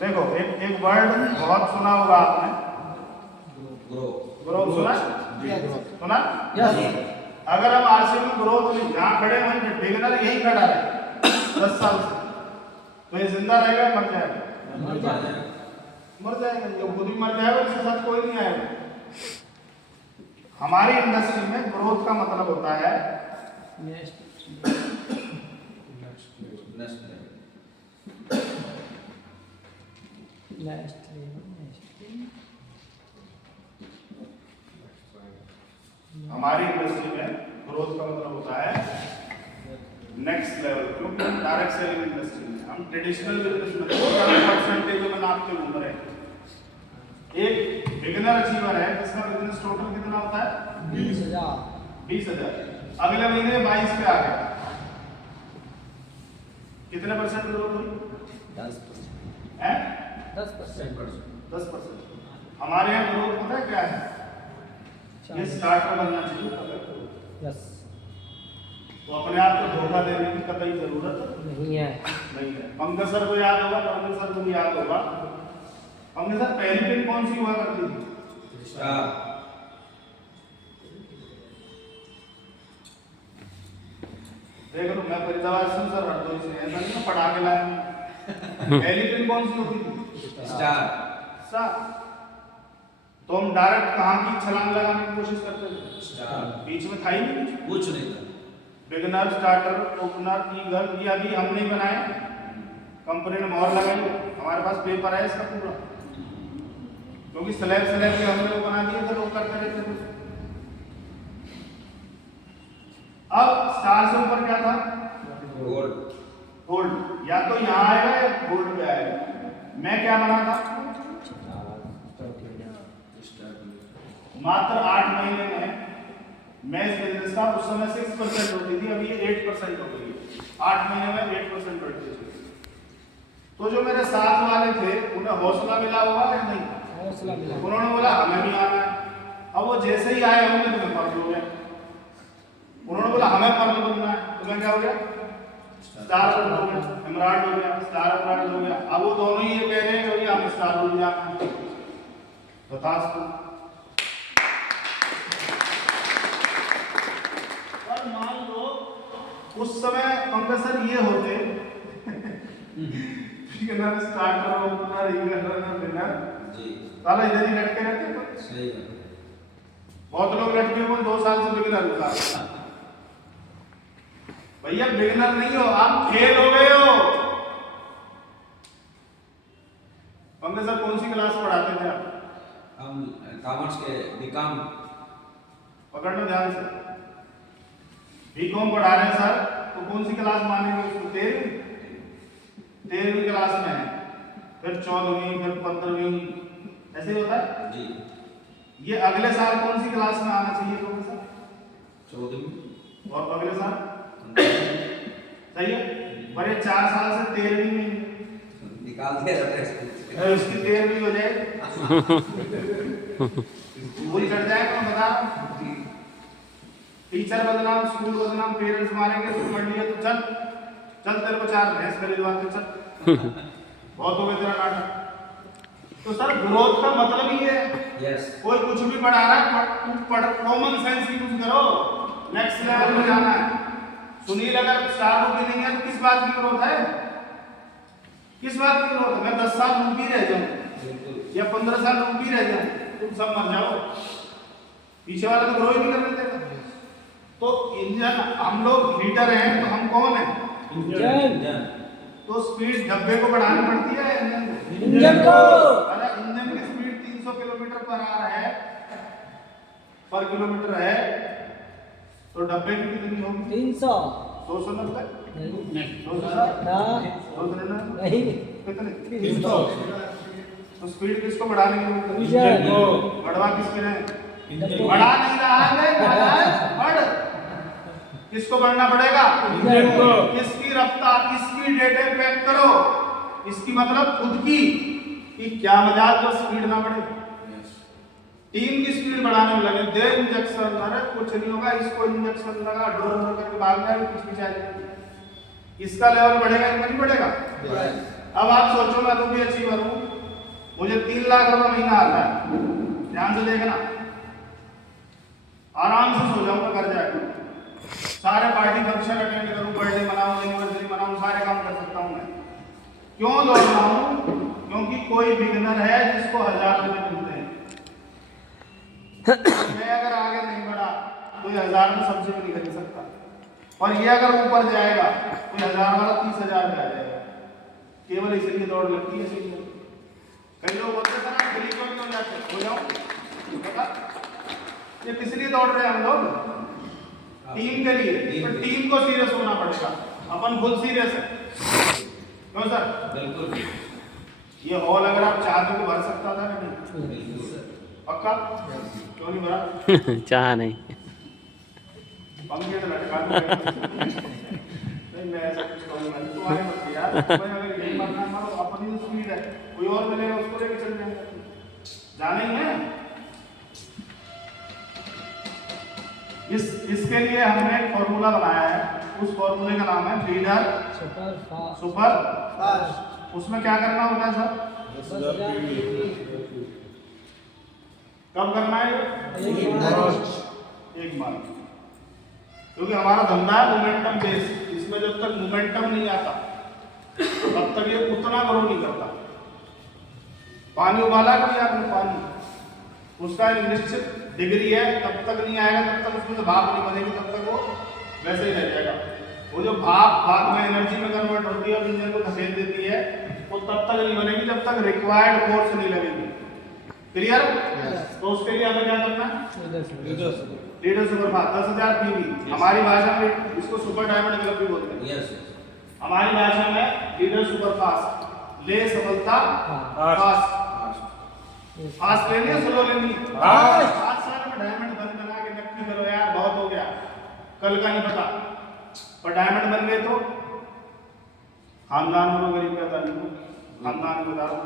देखो एक वर्ड बहुत सुना होगा आपने, ग्रोथ सुना? सुना? अगर हम आरसी में ग्रोथ में जहाँ खड़े हैं बिगिनर यही खड़ा है 10 साल से, तो ये जिंदा रहेगा मर जाएगा? मर जाएगा। ये खुद ही मर जाएगा, इसके साथ कोई नहीं आएगा। हमारी इंडस्ट्री में ग्रोथ का मतलब होता है हमारी इंडस्ट्री में ग्रोथ का मतलब होता है नेक्स्ट लेवल। क्योंकि हम डायरेक्ट सेलिंग इंडस्ट्री में, हम ट्रेडिशनल बिजनेस में परसेंटेज में नापते घूम रहे हैं। एक बिगिनर अचीवर है जिसका बिजनेस टोटल कितना होता है? 20,000। अगले महीने 22 पे आ गया, कितने परसेंट ग्रोथ हुई? 10%। हमारे यहाँ ग्रोथ पता है क्या है? ये स्टार्टर बनना चाहिए। तो अपने आप को धोखा देने की कतई जरूरत नहीं है। पंकज सर को याद होगा, पंकज सर को भी याद होगा। पंकज सर पहली पिन कौन सी हुआ करती थी? स्टार। देख लो, मैं फरीदाबाद से सर हरदोई से, ऐसा नहीं पढ़ा के लाया। पहली पिन कौन सी होती थी? स्टार। तो हम डायरेक्ट कहाँ की छलांग लगाने की कोशिश करते थे? स्टार। बीच में था ही नहीं, कुछ नहीं था। बिगिनर, स्टार्टर, ओपनर, ईगल ये अभी हम नहीं बनाए, कंपनी ने मोहर लगाई। हमारे पास पेपर है इसका पूरा, क्योंकि स्लैब के हमने लोग बना दिए थे, लोग करते रहते थे। अब स्टार से ऊपर क्या था? गोल्ड। या तो यहाँ आएगा या गोल्ड पे आएगा। मैं क्या बना था? मात्र 8 महीने में मैं इस बिजनेस का, उस समय 6% होती थी, अभी ये 8% हो गई है। 8 महीने में 8% बढ़ती थी। तो जो मेरे साथ वाले थे उन्हें हौसला मिला होगा या नहीं? हौसला मिला। उन्होंने बोला हमें भी आना है। अब वो जैसे ही आए होंगे तुम्हें पर्ल हो गया। उन्होंने बोला हमें पर्ल बनना है, तुम्हें क्या हो गया? स्टार हो गया, एमराल्ड हो गया, स्टार एमराल्ड हो गया। अब वो दोनों ही ये कह रहे हैं कि हमें स्टार हो जाना है। तथास्तु। मान लो उस समय पंकज सर ये होते स्टार्टर, ओपनर, बिगिनर जी, साला इधर ही लटके रहते। सही है, बहुत लोग लटके हुए 2 साल से बिगिनर होता। भैया बिगिनर नहीं हो, आप फेल हो गए हो। पंकज सर कौन सी क्लास पढ़ाते थे आप? हम कॉमर्स के बीकॉम। पकड़ना ध्यान से, बीकॉम पढ़ा रहे हैं सर, तो कौन सी क्लास मानेंगे उसको? 13वीं क्लास में है, फिर 14वीं, फिर 15वीं, ऐसे ही होता है जी। ये अगले साल कौन सी क्लास में आना चाहिए प्रोफेसर? 14वीं। और अगले साल सही है, पर ये 4 साल से 13वीं में निकालते रहते हैं, उसकी 13वीं हो जाएगी। भूल चढ़ जाएगा, मैं बता रहा हूँ। टीचर बदनाम, स्कूल बदनाम, पेरेंट्स मारेंगे, तू पढ़ लिया तो चल तेरे को 4 भैंस खरीदवाते चल। बहुत हो गया तेरा नाटक। तो सर ग्रोथ का मतलब ही है कोई कुछ भी पढ़ा रहा है, कॉमन सेंस की कुछ करो, नेक्स्ट लेवल में जाना है। सुनील अगर स्टार रूपी नहीं है तो किस बात की ग्रोथ है? किस बात की ग्रोथ है? मैं 10 साल रूपी रह जाऊं या 15 साल रूपी रह जाऊं, तुम सब मर जाओ, पीछे वाला तो ग्रो ही नहीं करने देगा। तो इंजन, हम लोग हीटर हैं, तो हम कौन है? इंजन। तो स्पीड डब्बे को बढ़ानी पड़ती है इंजन को। अगर इंजन की स्पीड 300 किलोमीटर पर आवर है, पर किलोमीटर है, तो डब्बे की कितनी होगी? 300। 290 नहीं, 299 नहीं, कितने? 300। तो स्पीड किसको बढ़ाने की जरूरत है? इंजन को। बढ़वा किसके है? बढ़ा नहीं रहा है, बढ़ किसको बढ़ना पड़ेगा? इंजन को। किसकी रफ्तार, किसकी डेटा पैक करो, इसकी मतलब खुद की, कि क्या मजाक जो स्पीड ना बढ़े। टीम की स्पीड बढ़ाने में लगे, दे इंजेक्शन, अरे कुछ नहीं होगा, इसको इंजेक्शन लगा, डोर करके भाग जाएगा, पीछे आ जाएगा। इसका लेवल बढ़ेगा, इनका नहीं बढ़ेगा। अब आप सोचो मैं रूबी अचीवर हूँ, मुझे 3 लाख रुपए महीना आता है, ध्यान से देखना, आराम से सो जाऊंगा घर जाकर, सारे पार्टी फंक्शन अटेंड करूँ, बर्थडे मनाऊं, एनिवर्सरी मनाऊं, सारे काम कर सकता हूँ मैं। क्यों दौड़ रहा हूँ? क्योंकि कोई बिगिनर है जिसको 1000 रुपए मिलते हैं। मैं अगर आगे नहीं बढ़ा कोई 1000 में सब्जी भी नहीं खरीद सकता, और ये अगर ऊपर जाएगा कोई 1000 वाला 30,000 पे आ जाएगा। केवल इसलिए दौड़ लगती है इसलिए। कई लोग बोलते हैं ना दिल्ली क्यों नहीं जाते, हो जाओ बता, ये किस लिए दौड़ रहे हैं हम लोग? टीम के लिए। तो टीम को सीरियस होना पड़ेगा, अपन खुद सीरियस है, क्यों सर? बिल्कुल। ये हॉल अगर आप चाहते तो भर सकता था ना? नहीं पक्का? क्यों नहीं भरा? चाह नहीं, पंखे तो लटका नहीं, मैं ऐसा कुछ कहूँगा नहीं, तुम्हारे मत यार, तुम्हें अगर यही मरना है मारो, अपनी तो स्पीड है, कोई और मिलेगा उसको लेके चल जाएंगे, जाने ही है। इसके लिए हमने एक फॉर्मूला बनाया है, उस फॉर्मूले का नाम है लीडर सुपर फास्ट। उसमें क्या करना होता है सर? कब करना है? एक मार्च। क्योंकि हमारा धंधा है मोमेंटम बेस, इसमें जब तक मोमेंटम नहीं आता तब तक ये उतना ग्रो नहीं करता। पानी उबाला कोई आपने, पानी उसका एक निश्चित डिग्री है, तब तक नहीं आएगा, तब तक उसमें से भाप नहीं बनेगी, तब तक वो वैसे ही रह जाएगा। वो जो भाप में एनर्जी में कन्वर्ट होती है और इंजन को धकेल देती है, वो तब तक नहीं बनेगी जब तक रिक्वायर्ड फोर्स नहीं लगेगी। क्लियर? तो उसके लिए हमें क्या करना है? लीडर सुपर फास्ट 10,000 पीवी, हमारी भाषा में इसको सुपर डायमंड क्लब भी बोलते हैं। हमारी भाषा में लीडर सुपर फास्ट, ले सफलता फास्ट। फास्ट लेनी है, स्लो लेनी है? 5 साल में डायमंड बना के नक्की करो यार, बहुत हो गया, कल का नहीं पता, पर डायमंड बन गए तो खानदान में गरीब का तालीम, खानदान में बता रहा,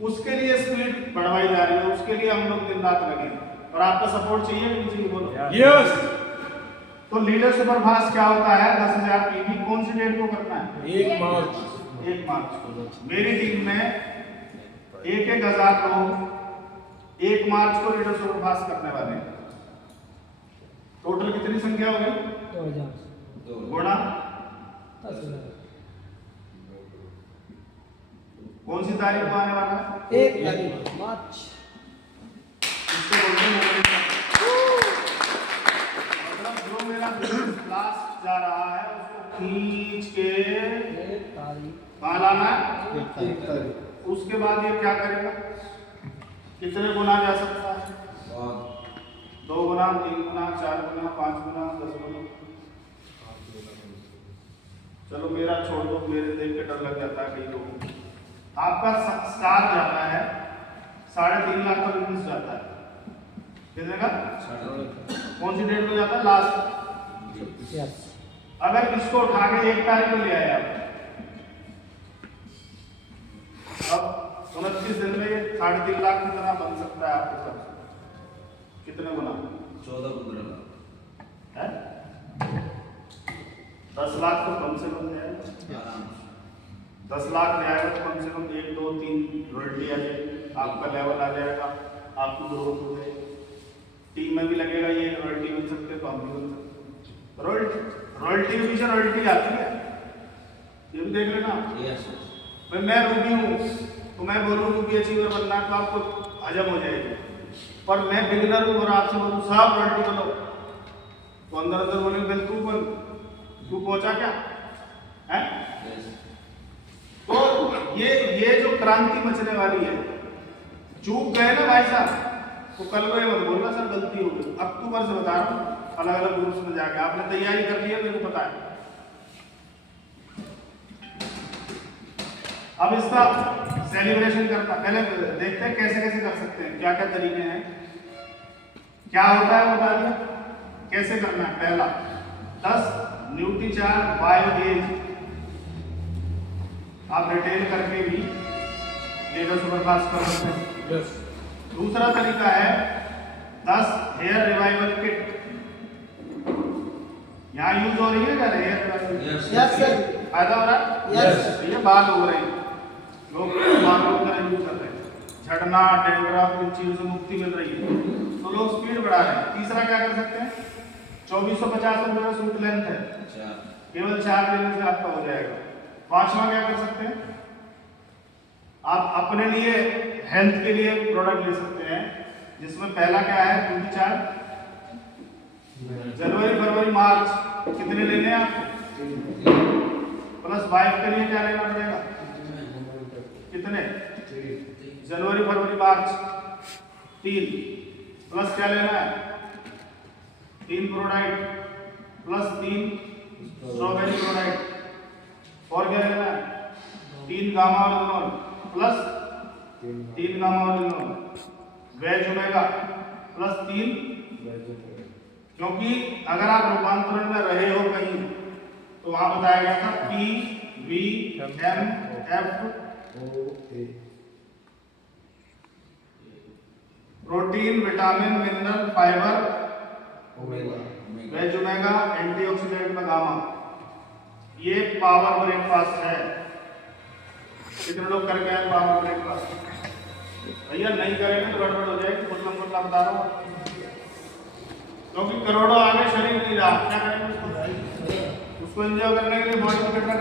उसके लिए स्पीड बढ़वाई जा रही है, उसके लिए हम लोग दिन रात लगे, और आपका सपोर्ट चाहिए कि नहीं चाहिए बोलो? यस। तो लीडर सुपर फास्ट क्या होता है? 10,000 पीवी, कौन सी डेट को करना है? 1 मार्च। 1 मार्च को मेरी टीम में 1,000 लोग 1 मार्च को लीडर सुपर फास्ट करने वाले हैं। टोटल कितनी संख्या हो गई? 2000 गुणा 10,000। कौन सी तारीख को आने वाला है? 1 मार्च। इसको बोलते हैं मतलब जो मेरा क्लास जा रहा है उसको खींच के कहाँ लाना है? 1 तारीख। उसके बाद ये क्या करेगा? कितने गुना जा सकता है? 2 गुना, 3 गुना, 4 गुना, 5 गुना, 10 गुना। चलो मेरा छोड़ दो, मेरे देख के डर लग जाता है कई लोगों को। आपका स्टार जाता है 3.5 लाख तक बिजनेस जाता है, कितने का? कौन सी डेट में जाता है? लास्ट। अगर इसको उठा के 1 तारीख को ले आए आप, अब 29 दिन में 3.5 लाख की तरह बन सकता है आपके साथ। कितने गुना? 14-15 लाख है? 10 लाख तो कम से कम जाएगा, 10 लाख ले आएगा तो कम से कम 1, 2, 3 रॉयल्टी आ जाएगी, आपका लेवल आ जाएगा, आपकी ग्रोथ हो जाएगी। टीम में भी लगेगा ये रॉयल्टी मिल सकते तो हम भी मिल सकते। रॉयल्टी के पीछे रॉयल्टी आती है, ये भी देख लेना। भाई मैं रूबी हूँ तो मैं बोलूँ रूबी अचीवर बनना है तो आपको हजम हो जाएगी, पर मैं बिगिनर हूँ और आपसे बोलूँ साहब रॉयल्टी बनो, तो अंदर अंदर बोलेंगे तू बन, तू पहुंचा क्या है? तो ये जो क्रांति मचने वाली है, चूक गए ना भाई साहब तो कल को ये मत बोलना सर गलती हो गई। अक्टूबर से बता रहा हूँ अलग अलग ग्रुप्स में जाके, आपने तैयारी कर ली है, मेरे को पता है। अब इसका सेलिब्रेशन करना, पहले देखते हैं कैसे कैसे कर सकते हैं, क्या क्या तरीके हैं, क्या होता है बता दिया, कैसे करना है। पहला 10 न्यूट्री चार्ज बायोगेज आप रिटेल करके भी लीडर सुपर फास्ट कर सकते हैं। दूसरा तरीका है 10 हेयर रिवाइवल किट, यहाँ यूज हो रही है क्या हेयर रिवाइवल? Yes sir. फायदा हो रहा है? ये बाल हो रही लोग बालों की तरह यूज कर रहे हैं, झड़ना डैंड्रफ इन चीजों से मुक्ति मिल रही है तो लोग स्पीड बढ़ा रहे हैं। तीसरा क्या कर सकते हैं, 2450 रुपये का सूट लेंथ है, केवल 4 दिन से आपका हो जाएगा। पांचवा क्या कर सकते हैं, आप अपने लिए हेल्थ के लिए प्रोडक्ट ले सकते हैं, जिसमें पहला क्या है, ड्यूटी चार्ज जनवरी फरवरी मार्च कितने लेने हैं आपको, प्लस वाइफ के लिए क्या लेना पड़ेगा, कितने, जनवरी फरवरी मार्च 3, प्लस क्या लेना है, 3 प्रोडक्ट प्लस 3 स्ट्रॉबेरी प्रोडक्ट, और क्या लेना है, 3 gamma oligonol plus 3 gamma oligonol, veg omega plus 3, क्योंकि अगर आप रूपांतरण में रहे हो कहीं तो वहां बताया गया था P V M F O A, protein vitamin mineral fibre veg omega antioxidant में गामा। ये पावर ब्रेकफास्ट है। कितने लोग करके आए पावर ब्रेकफास्ट, भैया नहीं करेंगे तो गड़बड़ हो जाएगी, मतलब बता रहा हूँ, क्योंकि करोड़ों आगे शरीर नहीं रहा, क्या करेंगे उसको एंजॉय करने के लिए बॉडी को कितना